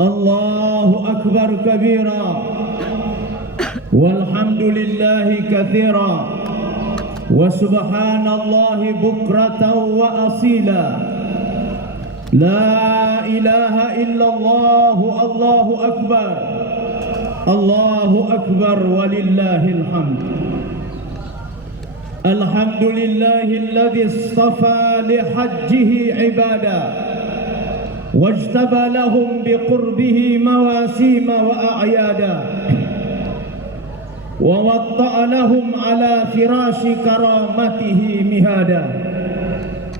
Allahu akbar kabira walhamdulillahi katsira wa subhanallahi bukratan wa asila. La ilaha illallah, Allahu akbar, Allahu akbar walillahil hamd. Alhamdulillahilladzi istafa li hajjihi ibada wajtaba lahum biqurbihi mawasima wa a'yada wa watta'a lahum ala firashi karamatihi mihada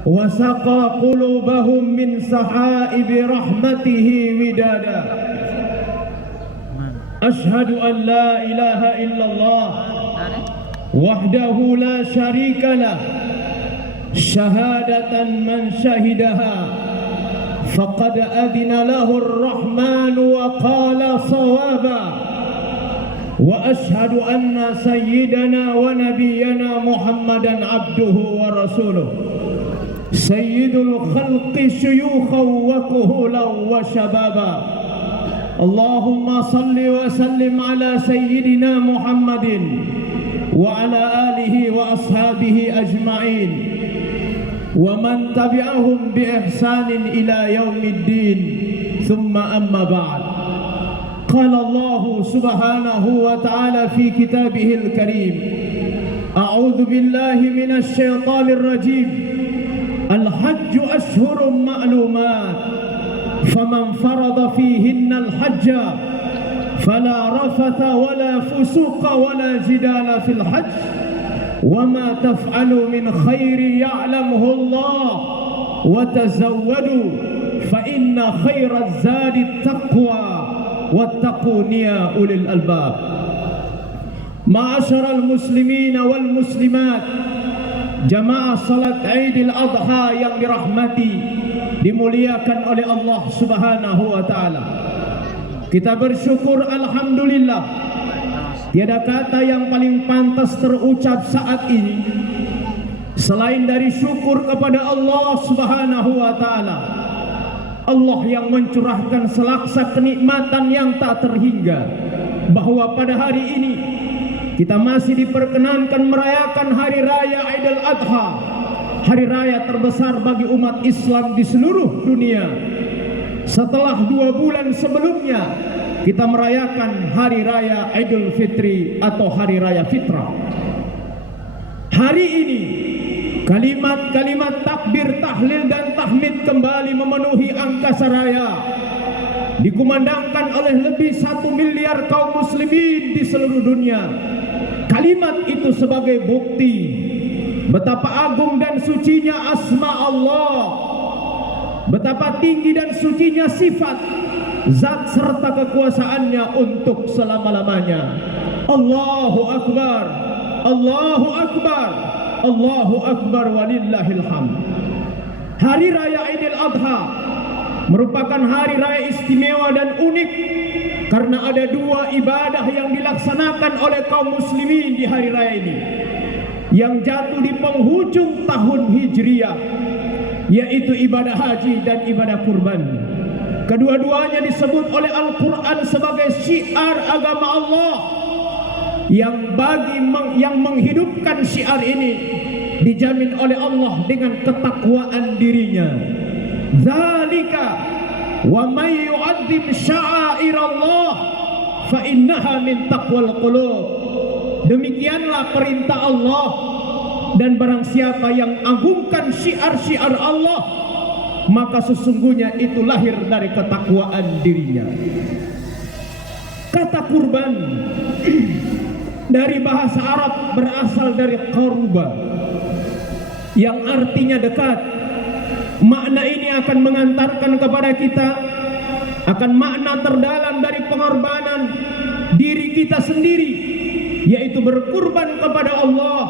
wa saqa qulubahum min sahaibi rahmatihi widada. Ashhadu an la ilaha illallah wahdahu la syarika lah, syahadatan man syahidaha faqad adina lahu ar-rahman wa qala sawaba. Wa ashhadu anna sayyidana wa nabiyyana Muhammadan abduhu wa rasuluh, sayyidul khalqi syuyukhan wa kuhulan wa syababa. Allahumma salli wa sallim ala sayyidina Muhammadin wa ala alihi wa ashabihi ajma'in wa man tabi'ahum bi ihsanin ila yaumiddin. Thumma amma ba'd. Qala Allah subhanahu wa ta'ala fi kitabihil karim, a'udzu billahi minasy syaithanir rajim. Al-hajju ashhurun ma'lumat, faman farada fihinna al-hajja فلا رفث ولا فسوق ولا جدال في الحج وما تفعلوا من خير يعلمه الله وتزودوا فإن خير الزاد التقوى واتقون يا أولي الألباب. معاشر المسلمين والمسلمات, jamaah salat Idul Adha yang dirahmati, dimuliakan oleh Allah Subhanahu wa taala. Kita bersyukur alhamdulillah, tiada kata yang paling pantas terucap saat ini selain dari syukur kepada Allah Subhanahu wa taala. Allah yang mencurahkan selaksa kenikmatan yang tak terhingga, bahwa pada hari ini kita masih diperkenankan merayakan hari raya Idul Adha, hari raya terbesar bagi umat Islam di seluruh dunia. Setelah 2 bulan sebelumnya kita merayakan hari raya Idul Fitri atau hari raya fitrah. Hari ini kalimat-kalimat takbir, tahlil dan tahmid kembali memenuhi angkasa raya, dikumandangkan oleh lebih 1 miliar kaum muslimin di seluruh dunia. Kalimat itu sebagai bukti betapa agung dan sucinya asma Allah, betapa tinggi dan sucinya sifat zat serta kekuasaannya untuk selama-lamanya. Allahu akbar, Allahu akbar, Allahu akbar walillahil hamd. Hari raya Idul Adha merupakan hari raya istimewa dan unik karena ada 2 ibadah yang dilaksanakan oleh kaum muslimin di hari raya ini yang jatuh di penghujung tahun Hijriah, yaitu ibadah haji dan ibadah kurban. Kedua-duanya disebut oleh Al-Quran sebagai syiar agama Allah, yang menghidupkan syiar ini dijamin oleh Allah dengan ketakwaan dirinya. Dzalika wa may yu'azzim sya'airallah fa innaha min taqwal qulub. Demikianlah perintah Allah, dan barang siapa yang agungkan syiar-syiar Allah, maka sesungguhnya itu lahir dari ketakwaan dirinya. Kata kurban dari bahasa Arab berasal dari qaruba, yang artinya dekat. Makna ini akan mengantarkan kepada kita akan makna terdalam dari pengorbanan diri kita sendiri, yaitu berkurban kepada Allah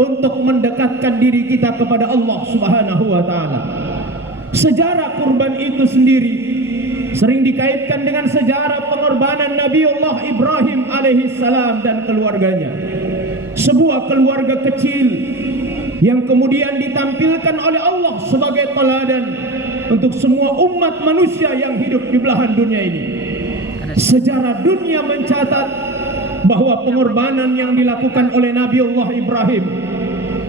untuk mendekatkan diri kita kepada Allah Subhanahu wa taala. Sejarah kurban itu sendiri sering dikaitkan dengan sejarah pengorbanan Nabiullah Ibrahim alaihissalam dan keluarganya. Sebuah keluarga kecil yang kemudian ditampilkan oleh Allah sebagai teladan untuk semua umat manusia yang hidup di belahan dunia ini. Sejarah dunia mencatat bahwa pengorbanan yang dilakukan oleh Nabiullah Ibrahim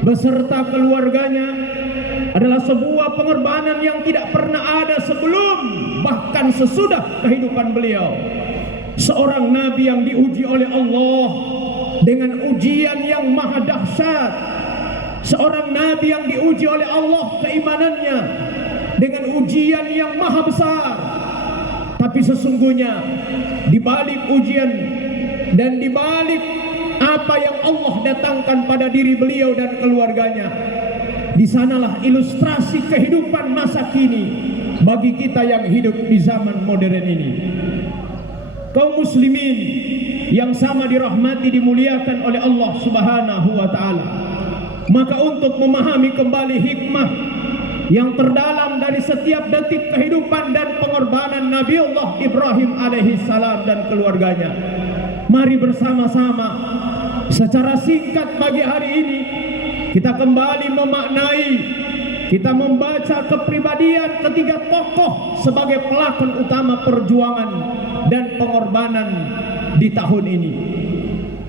beserta keluarganya adalah sebuah pengorbanan yang tidak pernah ada sebelum bahkan sesudah kehidupan beliau. Seorang nabi yang diuji oleh Allah dengan ujian yang maha dahsyat, seorang nabi yang diuji oleh Allah keimanannya dengan ujian yang maha besar. Tapi sesungguhnya di balik ujian dan di balik apa yang Allah datangkan pada diri beliau dan keluarganya, di sanalah ilustrasi kehidupan masa kini bagi kita yang hidup di zaman modern ini. Kaum muslimin yang sama dirahmati dimuliakan oleh Allah Subhanahu wa taala. Maka untuk memahami kembali hikmah yang terdalam dari setiap detik kehidupan dan pengorbanan Nabiullah Ibrahim alaihi salam dan keluarganya, mari bersama-sama secara singkat pagi hari ini kita kembali memaknai, kita membaca kepribadian ketiga tokoh sebagai pelakon utama perjuangan dan pengorbanan di tahun ini.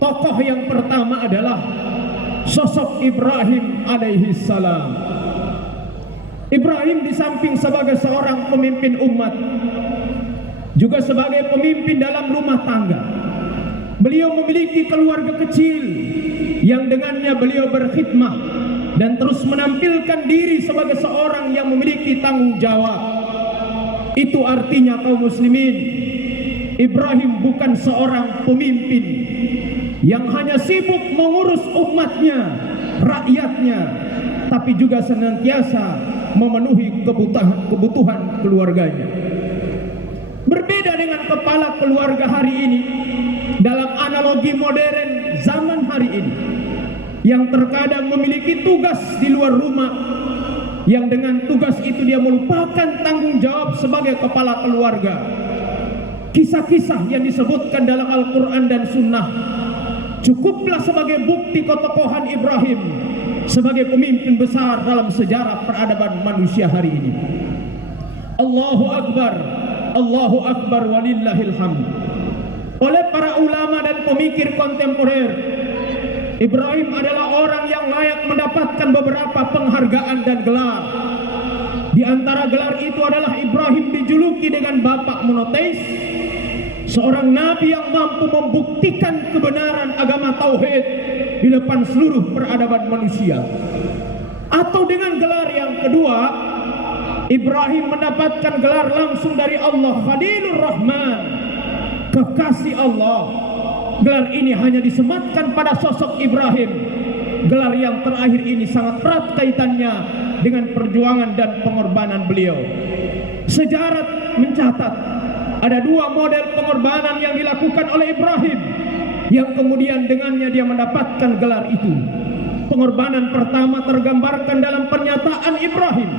Tokoh yang pertama adalah sosok Ibrahim alaihi salam. Ibrahim di samping sebagai seorang pemimpin umat, juga sebagai pemimpin dalam rumah tangga. Beliau memiliki keluarga kecil yang dengannya beliau berkhidmah dan terus menampilkan diri sebagai seorang yang memiliki tanggung jawab. Itu artinya kaum muslimin, Ibrahim bukan seorang pemimpin yang hanya sibuk mengurus umatnya, rakyatnya, tapi juga senantiasa memenuhi kebutuhan keluarganya. Berbeda dengan kepala keluarga hari ini dalam analogi modern zaman hari ini, yang terkadang memiliki tugas di luar rumah, yang dengan tugas itu dia melupakan tanggung jawab sebagai kepala keluarga. Kisah-kisah yang disebutkan dalam Al-Quran dan Sunnah cukuplah sebagai bukti ketokohan Ibrahim sebagai pemimpin besar dalam sejarah peradaban manusia hari ini. Allahu Akbar, Allahu Akbar walillahil hamd. Oleh para ulama dan pemikir kontemporer, Ibrahim adalah orang yang layak mendapatkan beberapa penghargaan dan gelar. Di antara gelar itu adalah Ibrahim dijuluki dengan bapak monoteis, seorang nabi yang mampu membuktikan kebenaran agama tauhid di depan seluruh peradaban manusia. Atau dengan gelar yang kedua, Ibrahim mendapatkan gelar langsung dari Allah, Khalilur Rahman, kekasih Allah. Gelar ini hanya disematkan pada sosok Ibrahim. Gelar yang terakhir ini sangat erat kaitannya dengan perjuangan dan pengorbanan beliau. Sejarah mencatat ada dua model pengorbanan yang dilakukan oleh Ibrahim, yang kemudian dengannya dia mendapatkan gelar itu. Pengorbanan pertama tergambarkan dalam pernyataan Ibrahim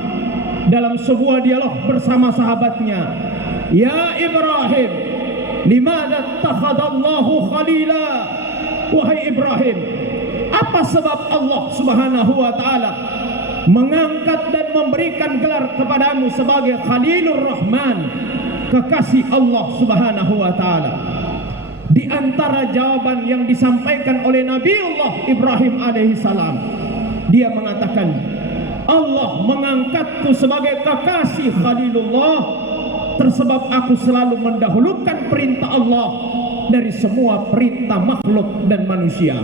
dalam sebuah dialog bersama sahabatnya. Ya Ibrahim, limadza takhadallahu khalila? Wahai Ibrahim, apa sebab Allah Subhanahu wa taala mengangkat dan memberikan gelar kepadamu sebagai Khalilur Rahman, kekasih Allah Subhanahu wa taala? Di antara jawaban yang disampaikan oleh Nabiullah Ibrahim alaihissalam, dia mengatakan, Allah mengangkatku sebagai kekasih Khalilullah tersebab aku selalu mendahulukan perintah Allah dari semua perintah makhluk dan manusia,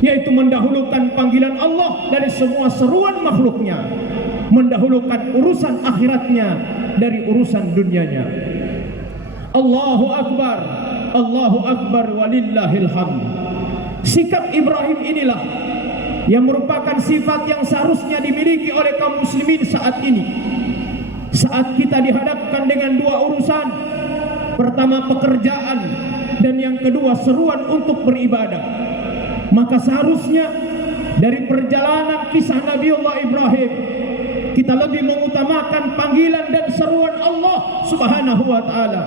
yaitu mendahulukan panggilan Allah dari semua seruan makhluknya, mendahulukan urusan akhiratnya dari urusan dunianya. Allahu Akbar, Allahu Akbar walillahil hamd. Sikap Ibrahim inilah yang merupakan sifat yang seharusnya dimiliki oleh kaum muslimin saat ini. Saat kita dihadapkan dengan dua urusan, pertama pekerjaan dan yang kedua seruan untuk beribadah, maka seharusnya dari perjalanan kisah Nabiullah Ibrahim kita lebih mengutamakan panggilan dan seruan Allah Subhanahu wa taala.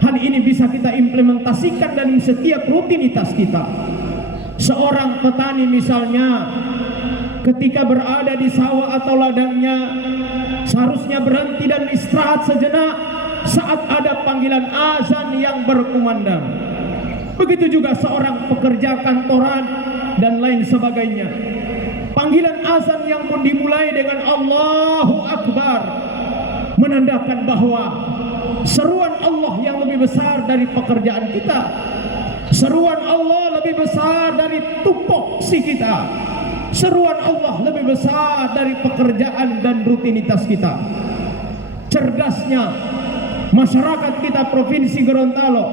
Hal ini bisa kita implementasikan dalam setiap rutinitas kita. Seorang petani misalnya, ketika berada di sawah atau ladangnya, seharusnya berhenti dan istirahat sejenak saat ada panggilan azan yang berkumandang. Begitu juga seorang pekerja kantoran dan lain sebagainya. Panggilan azan yang pun dimulai dengan Allahu Akbar menandakan bahwa seruan Allah yang lebih besar dari pekerjaan kita. Seruan Allah lebih besar dari tupoksi kita. Seruan Allah lebih besar dari pekerjaan dan rutinitas kita. Cerdasnya masyarakat kita Provinsi Gorontalo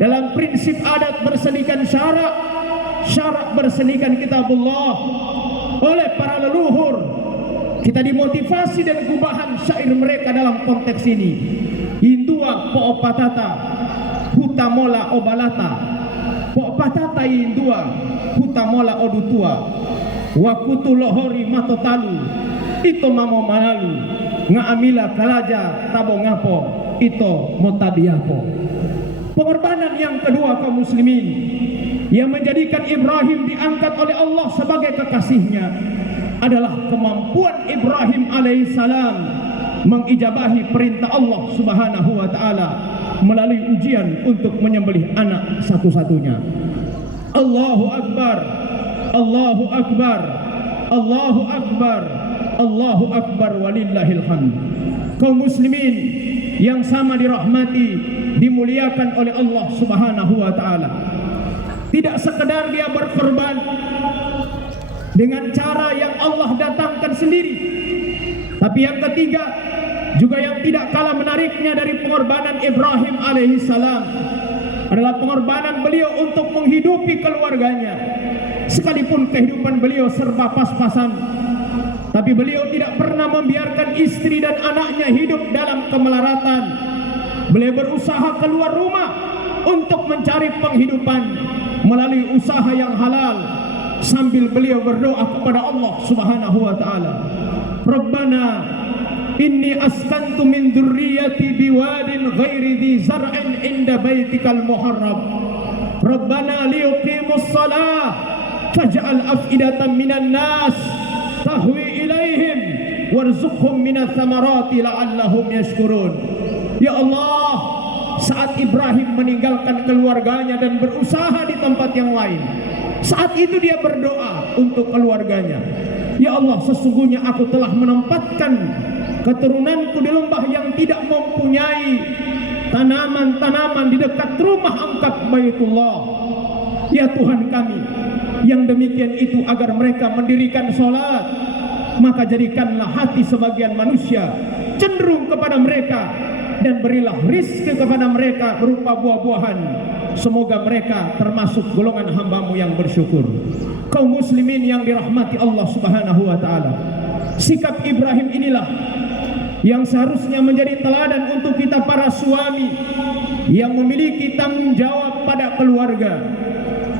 dalam prinsip adat bersenikan syarak, syarak bersenikan kitabullah oleh para leluhur. Kita dimotivasi dan gubahan syair mereka dalam konteks ini. Indua poopatata hutamola obalata, poopatata indua hutamola odutua, wakutu lohori matotalu ito mamo malalu, ngaamila kalaja tabo ngapo ito motabiapo. Pengorbanan yang kedua kaum muslimin yang menjadikan Ibrahim diangkat oleh Allah sebagai kekasihnya adalah kemampuan Ibrahim alaihissalam mengijabahi perintah Allah subhanahu wa ta'ala melalui ujian untuk menyembelih anak satu-satunya. Allahu Akbar, Allahu Akbar, Allahu Akbar, Allahu Akbar walillahil hamd. Kaum muslimin yang sama dirahmati, dimuliakan oleh Allah subhanahu wa ta'ala, tidak sekedar dia berkorban dengan cara yang Allah datangkan sendiri, tapi yang ketiga juga yang tidak kalah menariknya dari pengorbanan Ibrahim alaihissalam adalah pengorbanan beliau untuk menghidupi keluarganya. Sekalipun kehidupan beliau serba pas-pasan, tapi beliau tidak pernah membiarkan istri dan anaknya hidup dalam kemelaratan. Beliau berusaha keluar rumah untuk mencari penghidupan melalui usaha yang halal, sambil beliau berdoa kepada Allah subhanahu wa ta'ala. Rabbana inni askantu min dzurriyyati biwadin ghairi dzi zar'in inda baitikal muharram. Rabbana liyuqimus shalah faj'al af'idatan minan nas tahwi ilaihim warzuqhum minats thamarati la'allahum yashkurun. Ya Allah, saat Ibrahim meninggalkan keluarganya dan berusaha di tempat yang lain, saat itu dia berdoa untuk keluarganya. Ya Allah, sesungguhnya aku telah menempatkan keturunanku di lembah yang tidak mempunyai tanaman-tanaman di dekat rumah angkat Baitullah. Ya Tuhan kami, yang demikian itu agar mereka mendirikan sholat, maka jadikanlah hati sebagian manusia cenderung kepada mereka, dan berilah rizki kepada mereka berupa buah-buahan. Semoga mereka termasuk golongan hamba-Mu yang bersyukur. Kaum muslimin yang dirahmati Allah subhanahu wa ta'ala, sikap Ibrahim inilah yang seharusnya menjadi teladan untuk kita para suami yang memiliki tanggung jawab pada keluarga.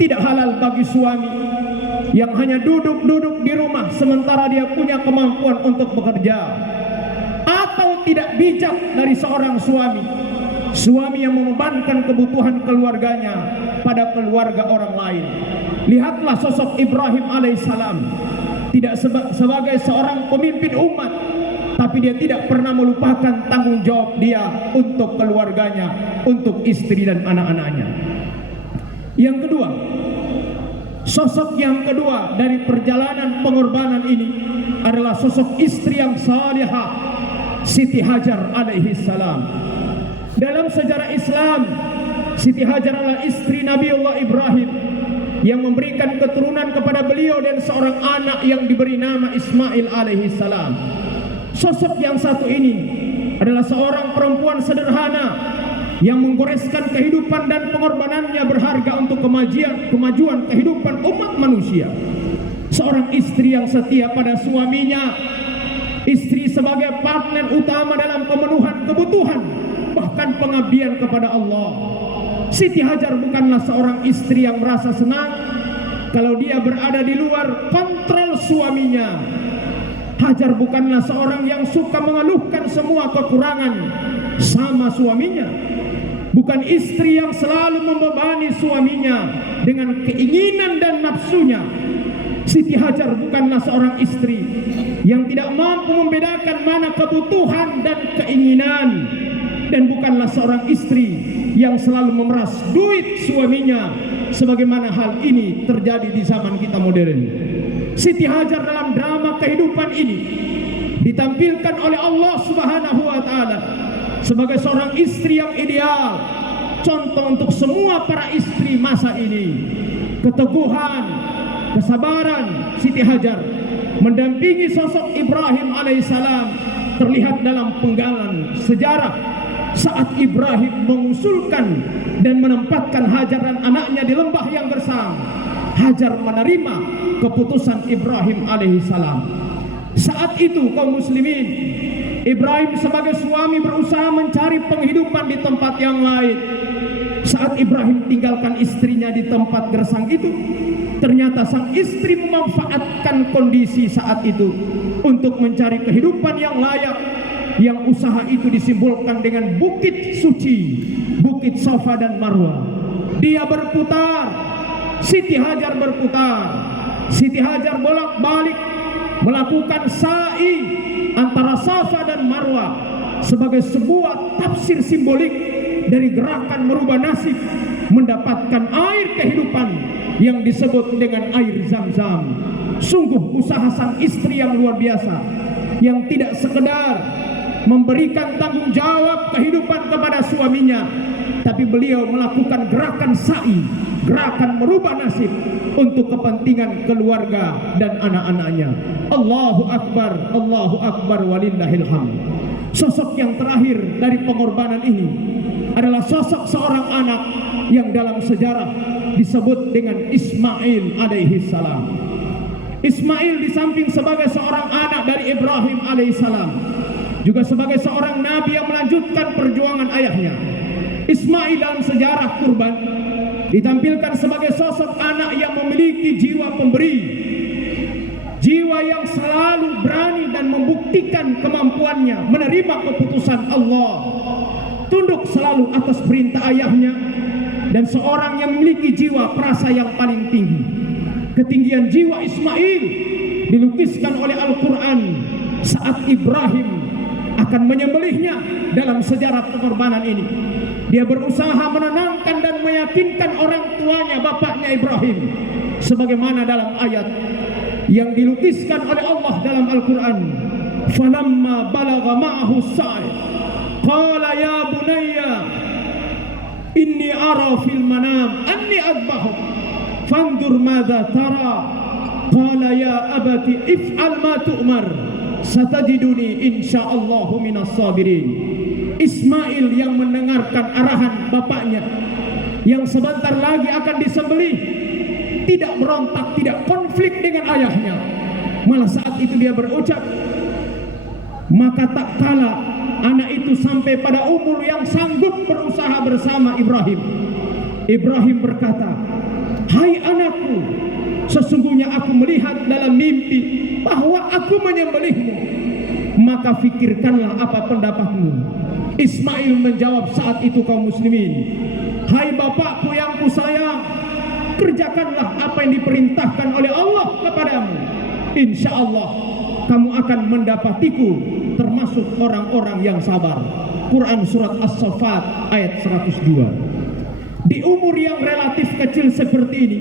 Tidak halal bagi suami yang hanya duduk-duduk di rumah sementara dia punya kemampuan untuk bekerja. Atau tidak bijak dari seorang suami yang membebankan kebutuhan keluarganya pada keluarga orang lain. Lihatlah sosok Ibrahim alaihissalam, tidak sebagai seorang pemimpin umat, tapi dia tidak pernah melupakan tanggung jawab dia untuk keluarganya, untuk istri dan anak-anaknya. Yang kedua, sosok yang kedua dari perjalanan pengorbanan ini adalah sosok istri yang salihah, Siti Hajar alaihi salam. Dalam sejarah Islam, Siti Hajar adalah istri Nabiullah Ibrahim yang memberikan keturunan kepada beliau dan seorang anak yang diberi nama Ismail alaihi salam. Sosok yang satu ini adalah seorang perempuan sederhana yang menggoreskan kehidupan dan pengorbanannya berharga untuk kemajuan kehidupan umat manusia. Seorang istri yang setia pada suaminya, istri sebagai partner utama dalam pemenuhan kebutuhan, bahkan pengabdian kepada Allah. Siti Hajar bukanlah seorang istri yang merasa senang kalau dia berada di luar kontrol suaminya. Hajar bukanlah seorang yang suka mengeluhkan semua kekurangan sama suaminya. Bukan istri yang selalu membebani suaminya dengan keinginan dan nafsunya. Siti Hajar bukanlah seorang istri yang tidak mampu membedakan mana kebutuhan dan keinginan, dan bukanlah seorang istri yang selalu memeras duit suaminya sebagaimana hal ini terjadi di zaman kita modern. Siti Hajar dalam drama kehidupan ini ditampilkan oleh Allah Subhanahu wa taala sebagai seorang istri yang ideal, contoh untuk semua para istri masa ini. Keteguhan, kesabaran Siti Hajar mendampingi sosok Ibrahim alaihissalam terlihat dalam penggalan sejarah saat Ibrahim mengusulkan dan menempatkan Hajar dan anaknya di lembah yang gersang. Hajar menerima keputusan Ibrahim alaihissalam. Saat itu kaum muslimin, Ibrahim sebagai suami berusaha mencari penghidupan di tempat yang lain. Saat Ibrahim tinggalkan istrinya di tempat gersang itu, ternyata sang istri memanfaatkan kondisi saat itu untuk mencari kehidupan yang layak, yang usaha itu disimbolkan dengan bukit suci, bukit Safa dan Marwah. Dia berputar, Siti Hajar berputar, Siti Hajar bolak-balik melakukan sa'i antara Safa dan Marwah sebagai sebuah tafsir simbolik dari gerakan merubah nasib, mendapatkan air kehidupan yang disebut dengan air Zam-Zam. Sungguh usaha sang istri yang luar biasa, yang tidak sekedar memberikan tanggung jawab kehidupan kepada suaminya, tapi beliau melakukan gerakan sa'i, gerakan merubah nasib untuk kepentingan keluarga dan anak-anaknya. Allahu Akbar walillahil hamd. Sosok yang terakhir dari pengorbanan ini adalah sosok seorang anak yang dalam sejarah disebut dengan Ismail alaihissalam. Ismail di samping sebagai seorang anak dari Ibrahim alaihissalam, juga sebagai seorang nabi yang melanjutkan perjuangan ayahnya. Ismail dalam sejarah kurban ditampilkan sebagai sosok anak yang memiliki jiwa pemberi, jiwa yang selalu berani dan membuktikan kemampuannya menerima keputusan Allah, tunduk selalu atas perintah ayahnya, dan seorang yang memiliki jiwa perasa yang paling tinggi. Ketinggian jiwa Ismail dilukiskan oleh Al-Quran saat Ibrahim akan menyembelihnya dalam sejarah pengorbanan ini. Dia berusaha menenangkan dan meyakinkan orang tuanya, bapaknya Ibrahim, sebagaimana dalam ayat yang dilukiskan oleh Allah dalam Al-Quran. Falamma balagha ma'ahu sa'i qala ya bunayya inni ara fil manam anni adbahuk fandur madza tara qala ya abati if'al ma tu'mar satajiduni insyaallahu minas sabirin. Ismail yang mendengarkan arahan bapaknya yang sebentar lagi akan disembelih, tidak merontak, tidak konflik dengan ayahnya. Malah saat itu dia berucap, maka tak kala anak itu sampai pada umur yang sanggup berusaha bersama Ibrahim. Ibrahim berkata, hai anakku, sesungguhnya aku melihat dalam mimpi bahwa aku menyembelihmu, maka fikirkanlah apa pendapatmu. Ismail menjawab saat itu kaum muslimin, hai bapakku yang kusayang, kerjakanlah apa yang diperintahkan oleh Allah kepadamu. Insya Allah kamu akan mendapatiku termasuk orang-orang yang sabar. Quran surat As-Saffat ayat 102. Di umur yang relatif kecil seperti ini,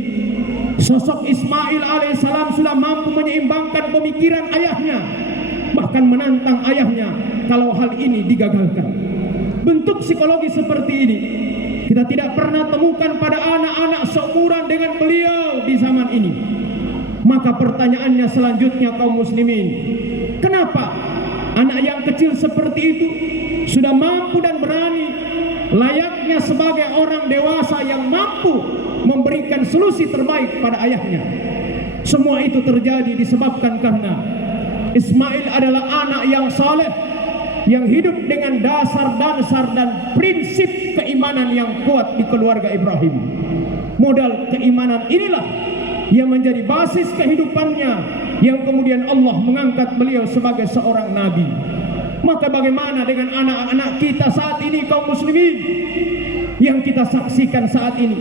sosok Ismail alaihissalam sudah mampu menyeimbangkan pemikiran ayahnya, bahkan menantang ayahnya kalau hal ini digagalkan. Bentuk psikologi seperti ini kita tidak pernah temukan pada anak-anak seumuran dengan beliau di zaman ini. Maka pertanyaannya selanjutnya kaum muslimin, kenapa anak yang kecil seperti itu sudah mampu dan berani layaknya sebagai orang dewasa yang mampu memberikan solusi terbaik pada ayahnya? Semua itu terjadi disebabkan karena Ismail adalah anak yang saleh, yang hidup dengan dasar-dasar dan prinsip keimanan yang kuat di keluarga Ibrahim. Modal keimanan inilah yang menjadi basis kehidupannya, yang kemudian Allah mengangkat beliau sebagai seorang nabi. Maka bagaimana dengan anak-anak kita saat ini kaum muslimin? Yang kita saksikan saat ini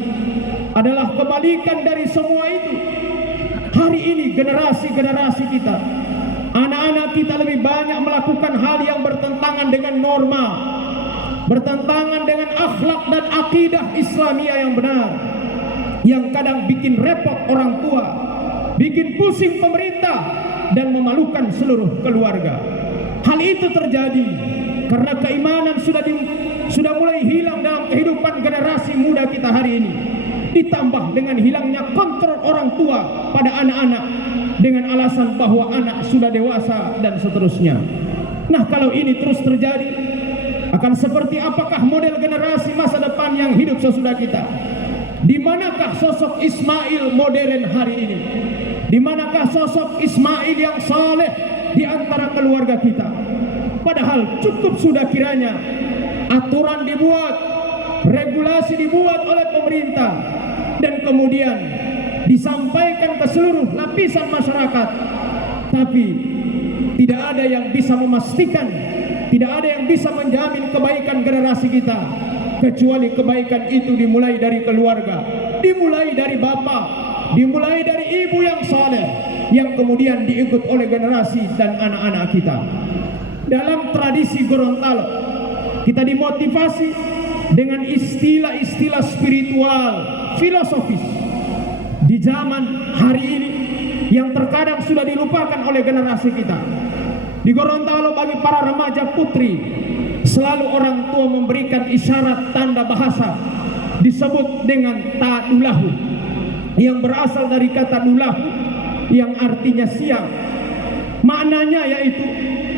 adalah kebalikan dari semua itu. Hari ini generasi-generasi kita, anak-anak kita lebih banyak melakukan hal yang bertentangan dengan norma, bertentangan dengan akhlak dan akidah Islamiyah yang benar, yang kadang bikin repot orang tua, bikin pusing pemerintah, dan memalukan seluruh keluarga. Hal itu terjadi karena keimanan sudah mulai hilang dalam kehidupan generasi muda kita hari ini, ditambah dengan hilangnya kontrol orang tua pada anak-anak dengan alasan bahwa anak sudah dewasa dan seterusnya. Nah, kalau ini terus terjadi, akan seperti apakah model generasi masa depan yang hidup sesudah kita? Di manakah sosok Ismail modern hari ini? Di manakah sosok Ismail yang saleh di antara keluarga kita? Padahal cukup sudah kiranya aturan dibuat, regulasi dibuat oleh pemerintah, dan kemudian disampaikan ke seluruh lapisan masyarakat, tapi tidak ada yang bisa memastikan, tidak ada yang bisa menjamin kebaikan generasi kita, kecuali kebaikan itu dimulai dari keluarga, dimulai dari bapak, dimulai dari ibu yang saleh, yang kemudian diikut oleh generasi dan anak-anak kita. Dalam tradisi Gorontalo, kita dimotivasi dengan istilah-istilah spiritual, filosofis di zaman hari ini yang terkadang sudah dilupakan oleh generasi kita. Di Gorontalo, bagi para remaja putri, selalu orang tua memberikan isyarat tanda bahasa disebut dengan ta'dulahu, yang berasal dari kata dulahu yang artinya siang. Maknanya yaitu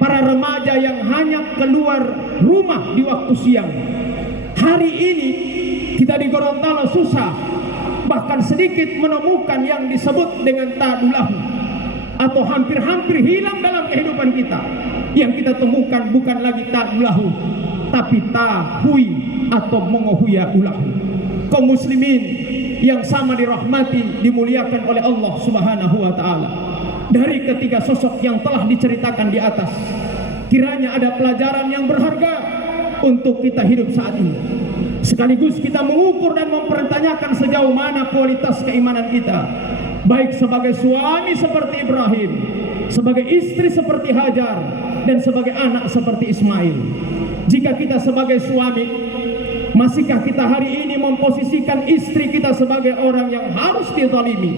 para remaja yang hanya keluar rumah di waktu siang. Hari ini kita di Gorontalo susah, bahkan sedikit menemukan yang disebut dengan ta'dulahu, atau hampir-hampir hilang dalam kehidupan kita. Yang kita temukan bukan lagi ta'dulahu, tapi ta'hui atau mengohuya ulahu. Kaum muslimin yang sama dirahmati, dimuliakan oleh Allah Subhanahu wa ta'ala. Dari ketiga sosok yang telah diceritakan di atas, kiranya ada pelajaran yang berharga untuk kita hidup saat ini. Sekaligus kita mengukur dan mempertanyakan sejauh mana kualitas keimanan kita, baik sebagai suami seperti Ibrahim, sebagai istri seperti Hajar, dan sebagai anak seperti Ismail. Jika kita sebagai suami, masihkah kita hari ini memposisikan istri kita sebagai orang yang harus dizalimi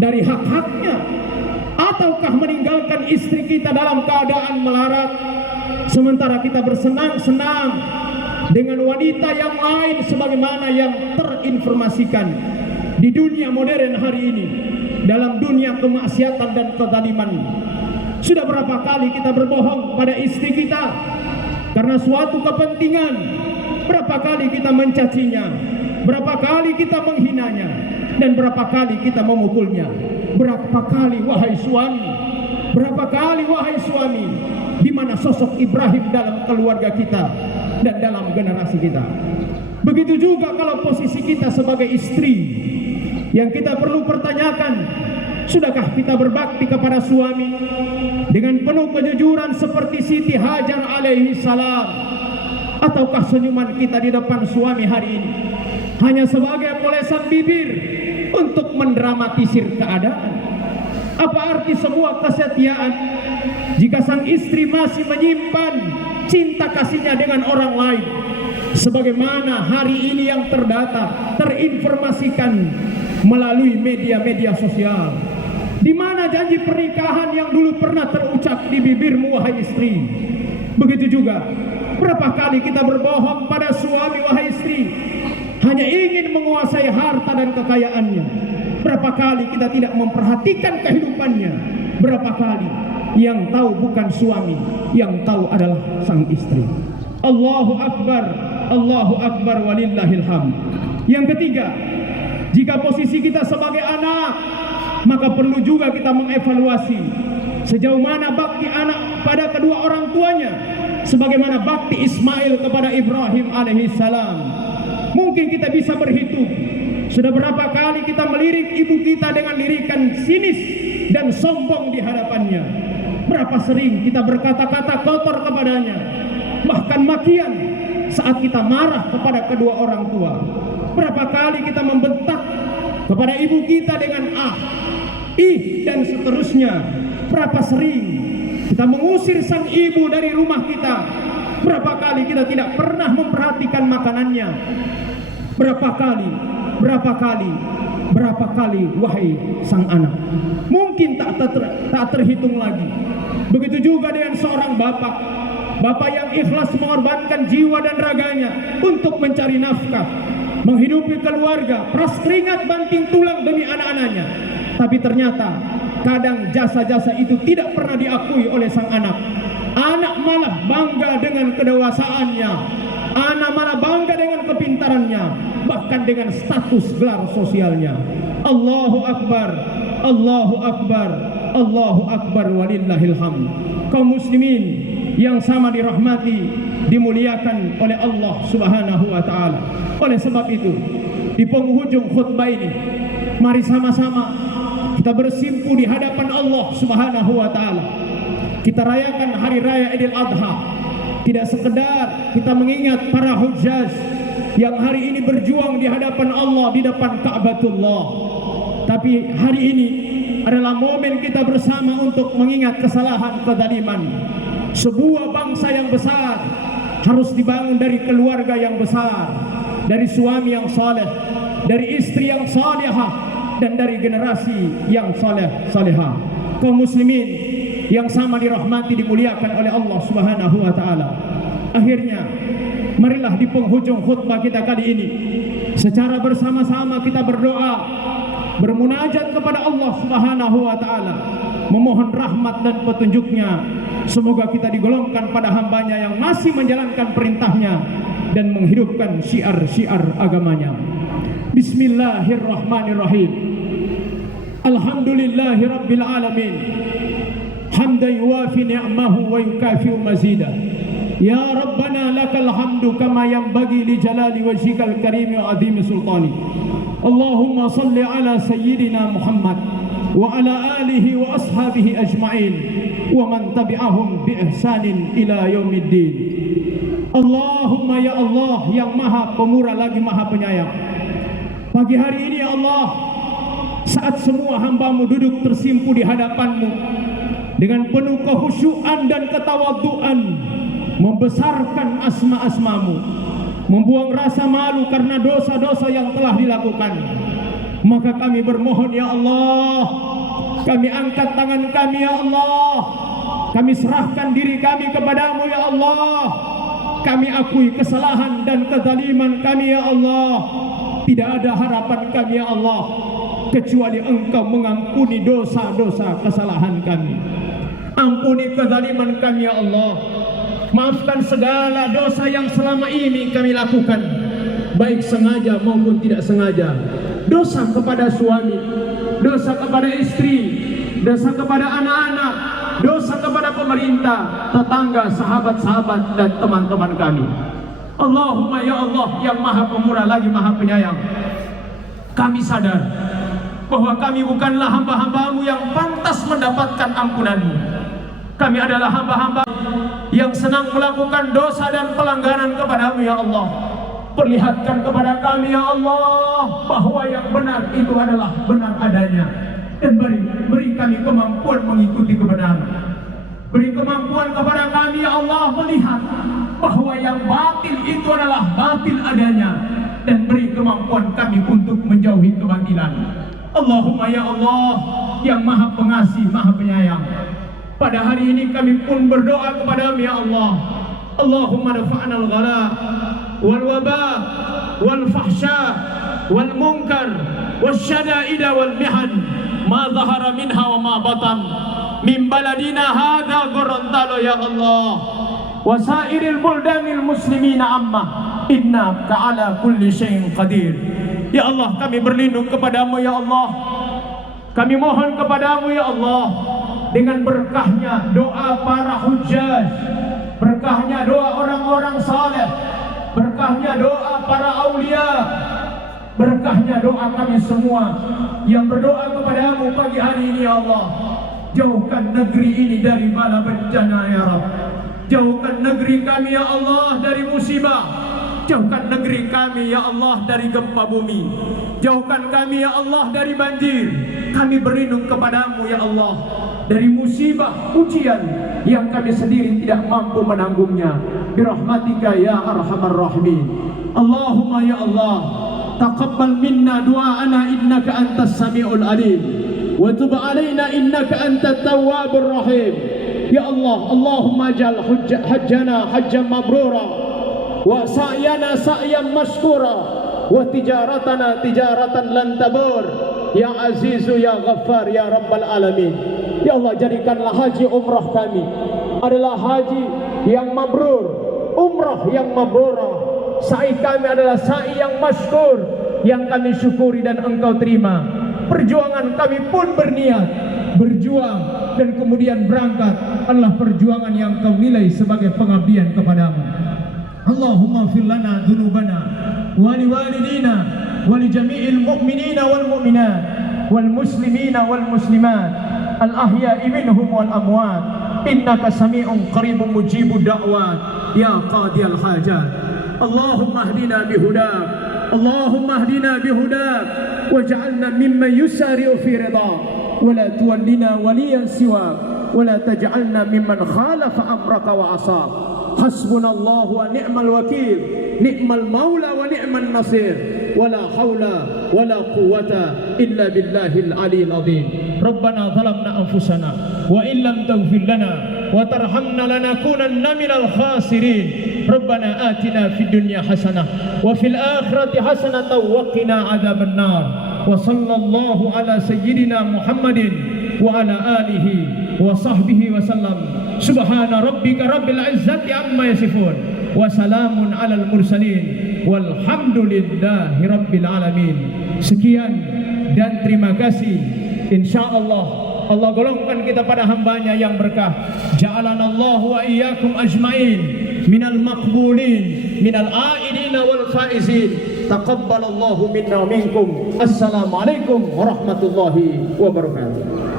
dari hak-haknya? Ataukah meninggalkan istri kita dalam keadaan melarat, sementara kita bersenang-senang dengan wanita yang lain sebagaimana yang terinformasikan di dunia modern hari ini, dalam dunia kemaksiatan dan kezaliman? Sudah berapa kali kita berbohong pada istri kita karena suatu kepentingan? Berapa kali kita mencacinya? Berapa kali kita menghinanya? Dan berapa kali kita memukulnya? Berapa kali wahai suami? Berapa kali wahai suami? Di mana sosok Ibrahim dalam keluarga kita dan dalam generasi kita? Begitu juga kalau posisi kita sebagai istri, yang kita perlu pertanyakan, sudahkah kita berbakti kepada suami dengan penuh kejujuran seperti Siti Hajar alaihi salam? Ataukah senyuman kita di depan suami hari ini hanya sebagai polesan bibir untuk mendramatisir keadaan? Apa arti sebuah kesetiaan jika sang istri masih menyimpan cinta kasihnya dengan orang lain, sebagaimana hari ini yang terdata, terinformasikan melalui media-media sosial? Di mana janji pernikahan yang dulu pernah terucap di bibirmu wahai istri? Begitu juga, berapa kali kita berbohong pada suami wahai istri, hanya ingin menguasai harta dan kekayaannya? Berapa kali kita tidak memperhatikan kehidupannya? Berapa kali yang tahu bukan suami, yang tahu adalah sang istri? Allahu Akbar walillahil hamd. Yang ketiga, jika posisi kita sebagai anak, maka perlu juga kita mengevaluasi sejauh mana bakti anak pada kedua orang tuanya, sebagaimana bakti Ismail kepada Ibrahim alaihissalam. Mungkin kita bisa berhitung, sudah berapa kali kita melirik ibu kita dengan lirikan sinis dan sombong di hadapannya? Berapa sering kita berkata-kata kotor kepadanya, bahkan makian saat kita marah kepada kedua orang tua? Berapa kali kita membentak kepada ibu kita dengan dan seterusnya. Berapa sering kita mengusir sang ibu dari rumah kita? Berapa kali kita tidak pernah memperhatikan makanannya? Berapa kali wahai sang anak? Mungkin tak terhitung lagi. Begitu juga dengan seorang bapak yang ikhlas mengorbankan jiwa dan raganya untuk mencari nafkah, menghidupi keluarga, peras keringat banting tulang demi anak-anaknya. Tapi ternyata kadang jasa-jasa itu tidak pernah diakui oleh sang anak. Anak malah bangga dengan kedewasaannya, anak malah bangga dengan kepintarannya, bahkan dengan status gelar sosialnya. Allahu Akbar, Allahu Akbar, Allahu Akbar, walillahil hamd. Kaum muslimin yang sama dirahmati, dimuliakan oleh Allah Subhanahu wa taala. Oleh sebab itu, di penghujung khutbah ini, mari sama-sama kita bersimpu di hadapan Allah Subhanahu wa taala. Kita rayakan hari raya Idul Adha. Tidak sekedar kita mengingat para hujjaj yang hari ini berjuang di hadapan Allah, di depan Ka'batullah, tapi hari ini adalah momen kita bersama untuk mengingat kesalahan, kezaliman. Sebuah bangsa yang besar harus dibangun dari keluarga yang besar, dari suami yang saleh, dari istri yang salihah, dan dari generasi yang saleh-salehah. Kaum muslimin yang sama dirahmati, dimuliakan oleh Allah Subhanahu wa taala. Akhirnya, marilah di penghujung khutbah kita kali ini secara bersama-sama kita berdoa, bermunajat kepada Allah Subhanahu wa taala, memohon rahmat dan petunjuknya. Semoga kita digolongkan pada hambanya yang masih menjalankan perintahnya dan menghidupkan syiar-syiar agamanya. Bismillahirrahmanirrahim. Alhamdulillahi rabbil alamin. Hamdan yuwafi ni'mahu wa yukafi'u mazidah. Ya Rabbana lakal hamdu kama yanbaghi li jalali wajhikal karim wa azimi sultani. Allahumma salli ala sayyidina Muhammad wa ala alihi wa ashabihi ajma'in wa man tabi'ahum bi ihsanin ila yaumiddin. Allahumma ya Allah yang maha pemurah lagi maha penyayang, pagi hari ini ya Allah, saat semua hamba-Mu duduk tersimpu di hadapan-Mu dengan penuh kehusyuan dan ketawaduan, membesarkan asma-asma-Mu, membuang rasa malu karena dosa-dosa yang telah dilakukan, maka kami bermohon ya Allah, kami angkat tangan kami ya Allah, kami serahkan diri kami kepadamu ya Allah, kami akui kesalahan dan kezaliman kami ya Allah. Tidak ada harapan kami ya Allah kecuali Engkau mengampuni dosa-dosa kesalahan kami. Ampuni kezaliman kami ya Allah. Maafkan segala dosa yang selama ini kami lakukan, baik sengaja maupun tidak sengaja. Dosa kepada suami, dosa kepada istri, dosa kepada anak-anak, dosa kepada pemerintah, tetangga, sahabat-sahabat, dan teman-teman kami. Allahumma ya Allah yang maha pemurah lagi maha penyayang, kami sadar bahwa kami bukanlah hamba-hamba-Mu yang pantas mendapatkan ampunan-Mu. Kami adalah hamba-hamba yang senang melakukan dosa dan pelanggaran kepada-Mu ya Allah. Perlihatkan kepada kami ya Allah bahwa yang benar itu adalah benar adanya, dan beri kami kemampuan mengikuti kebenaran. Beri kemampuan kepada kami ya Allah melihat bahwa yang batil itu adalah batil adanya, dan beri kemampuan kami untuk menjauhi kebatilan. Allahumma ya Allah yang maha pengasih maha penyayang, pada hari ini kami pun berdoa kepada-Mu ya Allah. Allahumma dafa'na al-ghala wal waba wal fahsya wal munkar wasyada'ida wal mihan ma zahara minha wa ma batan min baladina hadha Gorontalo ya Allah wa sairil buldanil muslimina amma inna ka'ala kulli syai'in qadir. Ya Allah, kami berlindung kepada-Mu ya Allah. Kami mohon kepada-Mu ya Allah, dengan berkahnya doa para hujjaj, berkahnya doa orang-orang saleh, berkahnya doa para aulia, berkahnya doa kami semua yang berdoa kepada-Mu pagi hari ini ya Allah. Jauhkan negeri ini dari bala bencana ya Rabb. Jauhkan negeri kami ya Allah dari musibah. Jauhkan negeri kami ya Allah dari gempa bumi. Jauhkan kami ya Allah dari banjir. Kami berlindung kepadamu ya Allah dari musibah ujian yang kami sendiri tidak mampu menanggungnya. Birahmatika ya arhamar rahimin. Allahumma ya Allah, taqabbal minna du'aana innaka antas sami'ul alim wa tub alaina innaka antat tawwabur rahim. Ya Allah, Allahumma ja'al hajjana hajjan mabrura wa sa'yana sa'yan mashkura wa tijaratana tijaratan lan tabur. Ya Azizu ya Ghaffar ya Rabbal alamin. Ya Allah, jadikanlah haji umrah kami adalah haji yang mabrur, umrah yang mabrurah. Sa'i kami adalah sa'i yang masykur, yang kami syukuri dan engkau terima. Perjuangan kami pun berniat berjuang dan kemudian berangkat adalah perjuangan yang kau nilai sebagai pengabdian kepadamu. Allahumma fir lana dzunubana wa liwalidina wa li jami'il mu'minina wal mu'minat wal muslimina wal muslimat al ahya'i minhum wal amwat innaka sami'un qaribun mujibud da'wat ya qadiyal hajat. Allahumma hdina bihudak, Allahumma hdina bihudak waj'alna mimman yusari'u fi ridha wa la tuwallina waliyan siwa wa la taj'alna mimman khalafa amraka wa asa. Hasbunallahu wa ni'mal wakil, ni'mal maula wa ni'man nasir, wala haula wala quwwata illa billahil aliyil azim. Rabbana zalamna anfusana wa illam taghfir lana wa tarhamna lanakunanna minal khasirin. Rabbana atina fid dunya hasanah wa fil akhirati hasanatan wa qina adzaban nar. Wa sallallahu ala sayyidina Muhammadin wa ala alihi wa sahbihi wa sallam. Subhana rabbika rabbil izzati amma yasifun wa salamun alal mursalin walhamdulillahi rabbil alamin. Sekian dan terima kasih. Insyaallah Allah golongkan kita pada hambanya yang berkah. Ja'alanallahu wa iyyakum ajmain minal maqbulin minal aidina wal faizin. Taqabbalallahu minna minkum. Assalamualaikum warahmatullahi wabarakatuh.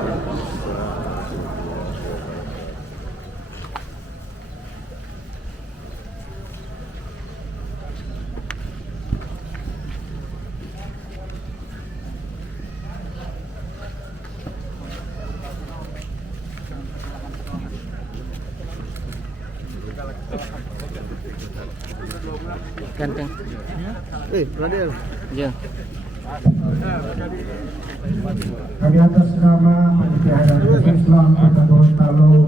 Ganteng. Radel. Ya. Kami atas nama Panitia Hidayah Islam Kota Gorontalo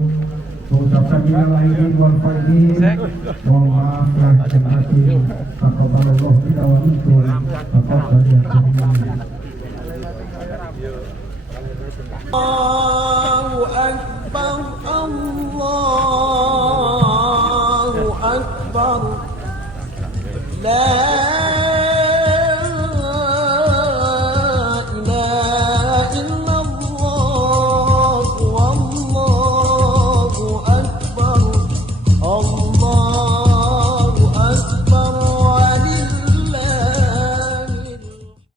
mengucapkan minal aidin wal faizin. Mohon maaf lahir dan batin. Taqabbalallahu minna wa minkum. Taqabbal ya Tuhan.